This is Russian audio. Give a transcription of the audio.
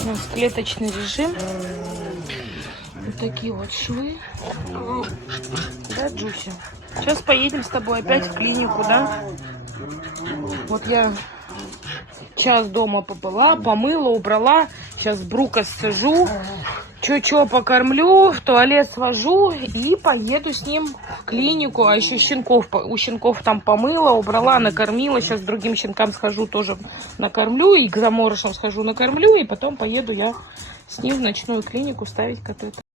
У нас клеточный режим. Вот такие вот швы. Да, Джуся? Сейчас поедем с тобой опять в клинику, да? Вот я час дома побыла, помыла, убрала. Сейчас Брука сцежу. Чё-чё покормлю, в туалет свожу и поеду с ним в клинику. А еще у щенков там помыла, убрала, накормила. Сейчас другим щенкам схожу, тоже накормлю. И к заморышам схожу, накормлю. И потом поеду я с ним в ночную клинику ставить катетер.